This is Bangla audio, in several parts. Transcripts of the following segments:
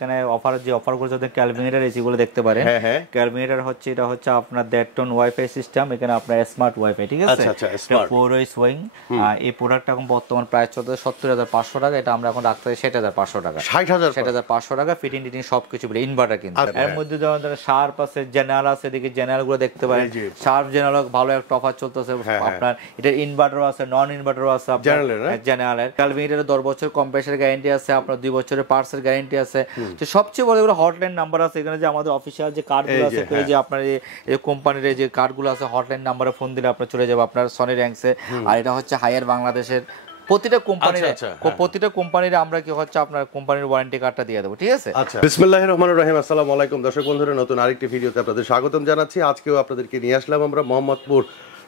এখানে অফারগুলো যদি ক্যালভিনেটার এসি গুলো দেখতে পারেন। ক্যালভিনেটার হচ্ছে এটা হচ্ছে আপনার 1.5 টন ওয়াইফাই সিস্টেম, এখানে আপনার স্মার্ট ওয়াইফাই, ঠিক আছে? আচ্ছা, স্মার্ট 4 ওয়ে সুইং। এই প্রোডাক্ট এখন বর্তমান প্রাইস চলছে 70,500 টাকা, এটা আমরা এখন রাখতে 60,500 টাকা। 60,500 টাকা ফিটিং টিটিং সবকিছু বলে ইনভার্টার কিন্তু। এর মধ্যে যেমন শার্প আছে, জেনারেল আছে, এদিকে জেনারেল গুলো দেখতে পারেন। শার্প জেনারেল ভালো একটা অফার চলতেছে আপনার। এটা ইনভার্টারও আছে, নন ইনভার্টারও আছে আপনার। জেনারেলের ক্যালভিনেটারের 10 বছর কম্প্রেসার গ্যারান্টি আছে, আপনার 2 বছরের পার্টসের গ্যারান্টি আছে। তো সবচেয়ে বড় বড় হটলাইন নাম্বার আছে এখানে, যে আমাদের অফিশিয়াল যে কার্ডগুলো আছে, যে আপনার এই কোম্পানির যে কার্ডগুলো আছে, হটলাইন নাম্বারে ফোন দিলে আপনার চলে যাবে আপনার সনি র্যাঙ্কসে। আর এটা হচ্ছে হাইয়ার বাংলাদেশের প্রতিটা কোম্পানির আমরা কি হচ্ছে আপনার কোম্পানির ওয়ারেন্টি কার্ডটা দিয়ে দেবো, ঠিক আছে? বিসমিল্লাহির রহমানির রহিম। আসসালামু আলাইকুম দর্শক বন্ধুরা, নতুন আরেকটি ভিডিওতে আপনাদের স্বাগতম জানাচ্ছি। আজকেও আপনাদেরকে নিয়ে আসলাম আমরা মোহাম্মদপুর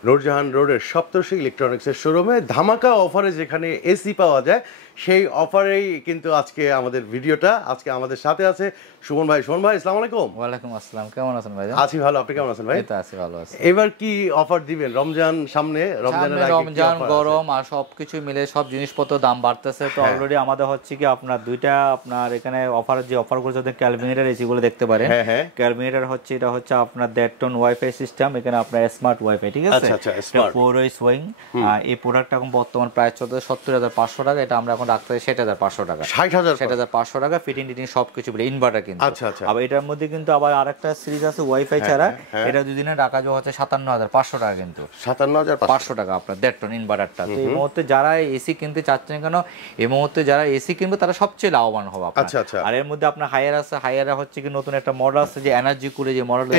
নূরজাহান রোডের সপ্তর্ষি ইলেকট্রনিক্সের শোরুমে ধামাকা অফারে, যেখানে এসি পাওয়া যায় সেই অফারেই কিন্তু আজকে আমাদের ভিডিওটা। আজকে আমাদের সাথে আছে সুমন ভাই। সুমন ভাই, আসসালামু আলাইকুম। ওয়ালাইকুম আসসালাম, কেমন আছেন ভাই? আছি ভালো, আপনি কেমন আছেন ভাই? এই তো আছি ভালো আছি। এবার কি অফার দিবেন? রমজান সামনে, রমজান গরম আর সবকিছু মিলে সব জিনিসপত্র দাম বাড়তেছে। তো অলরেডি আমাদের হচ্ছে কি আপনার দুইটা আপনার এখানে যে অফারগুলো যদি ক্যালভিনেটার এসি গুলো দেখতে পারেন। ক্যালভিনেটার হচ্ছে এটা হচ্ছে আপনার 1.5 টন ওয়াইফাই সিস্টেম, এখানে আপনার স্মার্ট ওয়াইফাই, ঠিক আছে? 4 ওয়ে সুইং। এই প্রোডাক্ট এখন বর্তমান প্রাইস চলছে 70,500 টাকা, এটা আমরা এখন রাখতে 60,500 টাকা। 60,500 টাকা ফিটিং টিটিং সবকিছু বলে ইনভার্টার কিন্তু। আবার এটার মধ্যে কিন্তু আবার আরেকটা সিরিজ আছে ওয়াইফাই ছাড়া, এটা দুদিনে টাকা জমা হচ্ছে 57,500 টাকা, কিন্তু 57,500 টাকা আপনার 1.5 টন ইনভার্টারটা। তো এই মুহূর্তে যারা এসি কিনতে চাচ্ছেন কেন, এই মুহূর্তে যারা এসি কিনবে তারা সবচেয়ে লাভবান হবে আপনার। আর এর মধ্যে আপনার হাইয়ার আছে, হাইয়ারে হচ্ছে কি নতুন একটা মডেল আছে যে এনার্জি কুলে যে মডেলটা,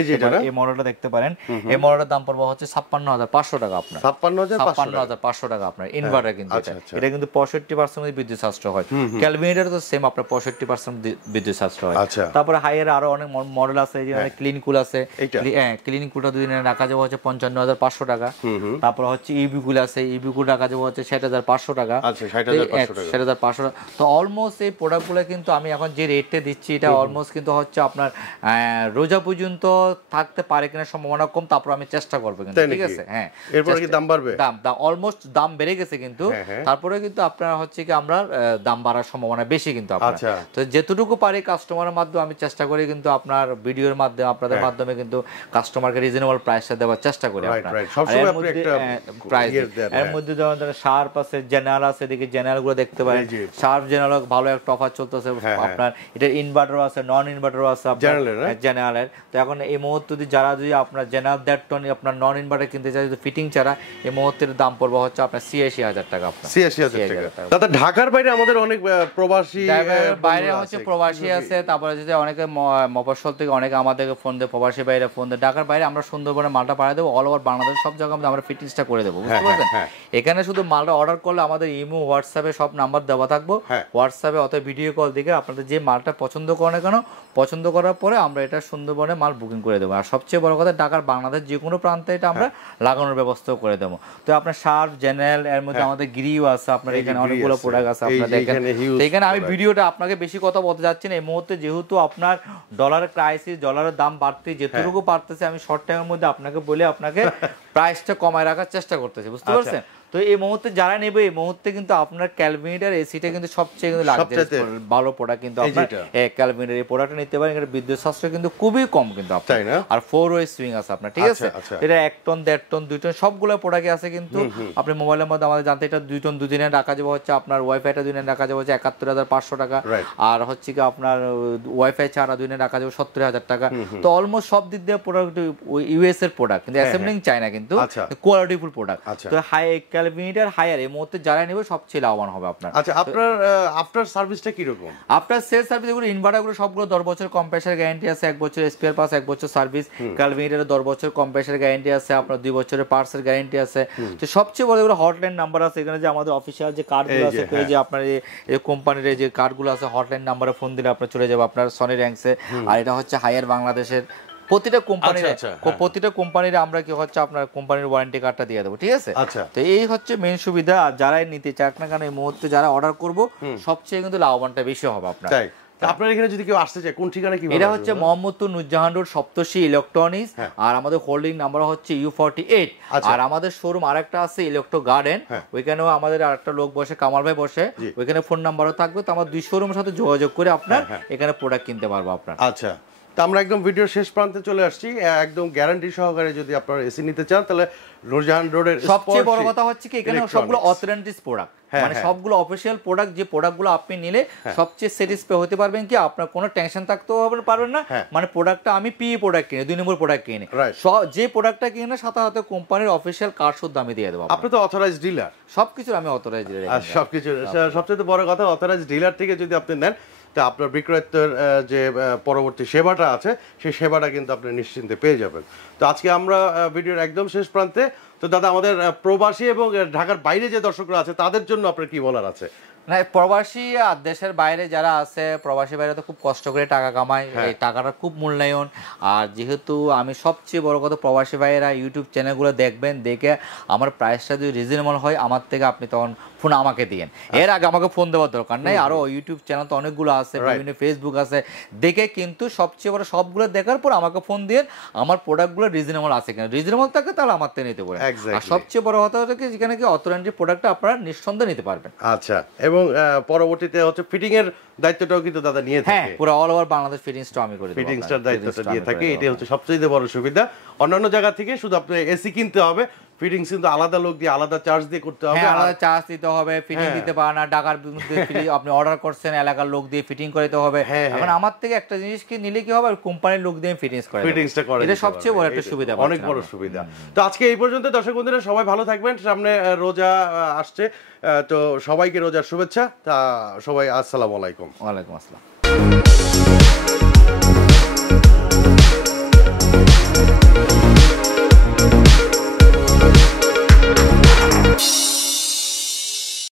এই মডেলটা দেখতে পারেন। এই মডেলের দাম পড়বে হচ্ছে 56,500 টাকা আপনার। 56,500 টাকা আপনার ইনভার্টার কিন্তু। এটা কিন্তু 65% বিদ্যুৎ সাশ্রয় হয়। ক্যালভিনেটার তো সেম আপনার 65% বিদ্যুৎ সাশ্রয় হয়। তারপরে হাইয়ার আরো অনেক মডেল আছে, যে ক্লিন কুল আছে। ক্লিন কুলটা দুদিনে রাখা যাবে হচ্ছে 55,500 টাকা। তারপর হচ্ছে ইবি কুল আছে, ইবি কুল রাখা যাবে হচ্ছে 60,500 টাকা। 60,500 টাকা। তো অলমোস্ট এই প্রোডাক্টগুলো কিন্তু আমি এখন যে রেটে দিচ্ছি, এটা অলমোস্ট কিন্তু হচ্ছে আপনার রোজা পর্যন্ত থাকতে পারে কিনা সম্ভাবনা কম। তারপর আমি চেষ্টা করবো কিন্তু, ঠিক আছে? হ্যাঁ, এরপর কি দাম বাড়বে? দাম অলমোস্ট দাম বেড়ে গেছে কিন্তু, তারপরে কিন্তু আপনারা হচ্ছে কি আমরা দাম বাড়ার সম্ভাবনা বেশি কিন্তু আপনার। তো যেটুকু পারি কাস্টমারের মাধ্যমে আমি চেষ্টা করি কিন্তু আপনার ভিডিওর মাধ্যমে আপনাদের মাধ্যমে কিন্তু কাস্টমারকে রিজনেবল প্রাইসটা দেওয়ার চেষ্টা করি আপনার। এর মধ্যে যেমন শার্প আছে, জেনারেল আছে, এদিকে জেনারেল গুলো দেখতে পারেন। শার্প জেনারেল ভালো একটা অফার চলতেছে আপনার। এটা ইনভার্টারও আছে, নন ইনভার্টারও আছে জেনারেলের। তো এখন এই মুহূর্তে যারা যদি আপনার জেনারেল 1.5 টন আপনার নন ইনভার্টার কিনতে চাই, যদি ফিটিং ছাড়া, এই মুহূর্তের দাম পড়বে হচ্ছে আপনার 86,000 টাকা আপনার। 86,000 টাকা। তাতে ঢাকার বাইরে আমাদের অনেক প্রবাসী, বাইরে হচ্ছে প্রবাসী আছে। তারপরে যদি অনেকে মফস্বল থেকে অনেকে আমাদেরকে ফোন দেয়, প্রবাসী বাইরে ফোন দেয়। ঢাকার বাইরে আমরা সুন্দরবনে মালটা পাঠিয়ে দেবো, অল ওভার বাংলাদেশ সব জায়গায় আমরা ফিটিংসটা করে দেবো, বুঝতে পারছেন? এখানে শুধু মালটা অর্ডার করলে আমাদের ইমো হোয়াটসঅ্যাপে সব নাম্বার দেওয়া থাকবো। হোয়াটসঅ্যাপে অথবা ভিডিও কল দিকে আপনাদের যে মালটা পছন্দ করে না কেন, পছন্দ করার পরে আমরা এটা সুন্দরবনে মাল বুকিং করে দেবো। আর সবচেয়ে বড় কথা, ঢাকার বাংলাদেশ যে কোনো প্রান্তে এটা আমরা লাগানোর ব্যবস্থাও করে দেবো। তো আপনার শার্প জেনারেল, এর মধ্যে আমাদের গ্রিও আছে আপনার, এখানে অনেকগুলো প্রোডাক্ট আছে আপনার দেখেন। এখানে আমি ভিডিওটা আপনাকে বেশি কথা বলতে যাচ্ছি না এই মুহূর্তে, যেহেতু আপনার ডলারের ক্রাইসিস, ডলারের দাম বাড়তে যেটুকু পারতেছে আমি শর্ট টাইমের মধ্যে আপনাকে বলে আপনাকে প্রাইসটা কমায় রাখার চেষ্টা করতেছি, বুঝতে পারছেন? তো এই মুহূর্তে যারা নেবে, এই মুহূর্তে কিন্তু আপনার ক্যালভিনেটার এসিটা কিন্তু সবচেয়ে কিন্তু ভালো প্রোডাক্ট কিন্তু আপনার ক্যালভিনেটার এই প্রোডাক্টটা নিতে পারেন। এটা বিদ্যুৎ সাশ্রয় কিন্তু খুবই কম কিন্তু আপনার। আর 4 ওয়ে সুইং আছে আপনার, ঠিক আছে? এটা 1 টন 1.5 টন 2 টন সবগুলো প্রোডাক্ট আছে কিন্তু। আপনি মোবাইলের মধ্যে আমাদের জানতে, এটা 2 টন 2 দিনে রাখা যাবে হচ্ছে আপনার, ওয়াইফাইটা 2 দিনে রাখা যাবে হচ্ছে 71,500 টাকা। আর হচ্ছে কি আপনার ওয়াইফাই ছাড়া 2 দিনে রাখা যাবে 70,000 টাকা। তো অলমোস্ট সব দিক দিয়ে প্রোডাক্ট ইউএস এর প্রোডাক্ট, কিন্তু অ্যাসেম্বলিং চায়না, কিন্তু কোয়ালিটিফুল প্রোডাক্ট। তো হাই ক্যালভিনেটার হাইয়ার এই মুহূর্তে যারা নেবে সবচেয়ে লাভবান হবে আপনার। আচ্ছা, আপনার আফটার সার্ভিসটা কি রকম? আফটার সেল সার্ভিস এগুলো ইনভার্টারগুলো সবগুলো 10 বছর কম্প্রেসার গ্যারান্টি আছে, 1 বছর স্পেয়ার পার্টস, 1 বছর সার্ভিস। ক্যালভিনেটারের 10 বছর কম্প্রেসার গ্যারান্টি আছে, আপনার 2 বছরের পার্টসের গ্যারান্টি আছে। তো সবচেয়ে বড় বড় হটলাইন নাম্বার আছে এখানে, যে আমাদের অফিশিয়াল যে কার্ডগুলো আছে, যে আপনার এই কোম্পানির যে কার্ডগুলো আছে, হটলাইন নাম্বারে ফোন দিলে আপনার চলে যাবে আপনার সনি র্যাঙ্কসে। আর এটা হচ্ছে হাইয়ার বাংলাদেশের প্রতিটা কোম্পানির আমরা কি হচ্ছে আপনার কোম্পানির ওয়ারেন্টি কার্ডটা দিয়ে দেবো, ঠিক আছে? তো এই হচ্ছে মেইন সুবিধা। আর যারাই নিতে চাক না কেন, এই মুহূর্তে যারা অর্ডার করবো সবচেয়ে কিন্তু লাভবানটা বেশি হবে আপনার। আপনার এখানে যদি কেউ আসতে চায় কোন ঠিকানা কি? এটা হচ্ছে মোহাম্মদপুর নূরজাহান রোড সপ্তর্ষি ইলেকট্রনিক্স, আর আমাদের হোল্ডিং নাম্বার হচ্ছে U48। আর আমাদের শোরুম আরেকটা আছে ইলেকট্রো গার্ডেন, ওইখানেও আমাদের আরেকটা লোক বসে, কামাল ভাই বসে, ওইখানে ফোন নাম্বারও থাকবে। তো আমার 2 শোরুমের সাথে যোগাযোগ করে আপনার এখানে প্রোডাক্ট কিনতে পারবো আপনার। আচ্ছা, তো আমরা একদম ভিডিওর শেষ প্রান্তে চলে আসছি। একদম গ্যারান্টি সহকারে যদি আপনারা এসি নিতে চান তাহলে নূরজাহান রোডের সবচেয়ে বড় কথা হচ্ছে কি এখানে সবগুলো অথেন্টিক প্রোডাক্ট, মানে সবগুলো অফিশিয়াল প্রোডাক্ট। যে প্রোডাক্টগুলো আপনি নিলে সবচেয়ে স্যাটিসফাই হতে পারবেন, কি আপনার কোনো টেনশন থাকতেও পারবেন না। মানে প্রোডাক্টটা আমি পিই প্রোডাক্ট কিনে 2 নম্বর প্রোডাক্ট কিনে, যে প্রোডাক্টটা কিনে সাথে সাথে কোম্পানির অফিশিয়াল কার্ড শুদ্ধ আমি দিয়ে দেবো। আপনি তো অথরাইজড ডিলার, সবকিছু আমি অথরাইজড ডিলার। আর সবকিছু সবচেয়ে বড় কথা অথরাইজড ডিলার থেকে যদি আপনি নেন তা আপনার বিক্রয়ের যে পরবর্তী সেবাটা আছে সেই সেবাটা কিন্তু আপনি নিশ্চিন্তে পেয়ে যাবেন। তো আজকে আমরা ভিডিওর একদম শেষ প্রান্তে। তো দাদা, আমাদের প্রবাসী এবং ঢাকার বাইরে যে দর্শকরা আছে তাদের জন্য আপনার কি বলার আছে? না, প্রবাসী আর দেশের বাইরে যারা আছে, প্রবাসী বাইরে তো খুব কষ্ট করে টাকা কামায়, এই টাকাটা খুব মূল্যায়ন। আর যেহেতু আমি সবচেয়ে বড় কথা, প্রবাসী ভাইয়েরা ইউটিউব চ্যানেলগুলো দেখবেন, দেখে আমার প্রাইসটা যদি রিজনেবল হয় আমার থেকে আপনি তখন ফোন আমাকে দিয়েন। এর আগে আমাকে ফোন দেওয়ার দরকার নাই। আরো ইউটিউব চ্যানেল তো অনেকগুলো আছে, বিভিন্ন ফেসবুক আছে, দেখে কিন্তু সবচেয়ে বড় সবগুলো দেখার পর আমাকে ফোন দিয়ে আমার প্রোডাক্টগুলো রিজনেবল আছে কিনা, রিজনেবল থাকে তাহলে আমার থেকে নিতে পারেন। আর সবচেয়ে বড় কথা হচ্ছে কি যেখানে কি অথেন্টিক প্রোডাক্টটা আপনারা নিঃসন্দেহে নিতে পারবেন। আচ্ছা, এবং পরবর্তীতে হচ্ছে ফিটিং এর দায়িত্বটাও কিন্তু দাদা নিয়ে থাকে। হ্যাঁ, পুরো অল ওভার বাংলাদেশ ফিটিংসটা আমি করে দেব। ফিটিংসটার দায়িত্বটা নিয়ে থাকে, এটাই হচ্ছে সবচেয়ে বড় সুবিধা। অন্যান্য জায়গা থেকে শুধু আপনি এসি কিনতে হবে, ফিটিংস কিন্তু আলাদা লোক দিয়ে আলাদা চার্জ দিয়ে করতে হবে, আলাদা চার্জ দিতে হবে, ফিটিং দিতে পারে না। ঢাকার মধ্যে আপনি অর্ডার করছেন, এলাকার লোক দিয়ে ফিটিং করতে হবে। এখন আমার থেকে একটা জিনিস কি নিলে কি হবে, কোম্পানির লোক দিয়ে ফিটিংস করে, ফিটিংসটা করে, এটা সবচেয়ে বড় একটা সুবিধা, অনেক বড় সুবিধা। তো আজকে এই পর্যন্ত দর্শক বন্ধুরা, সবাই ভালো থাকবেন। সামনে রোজা আসছে, তো সবাইকে রোজার শুভেচ্ছা। তা সবাই আসসালামু আলাইকুম। ওয়ালাইকুম আসসালাম।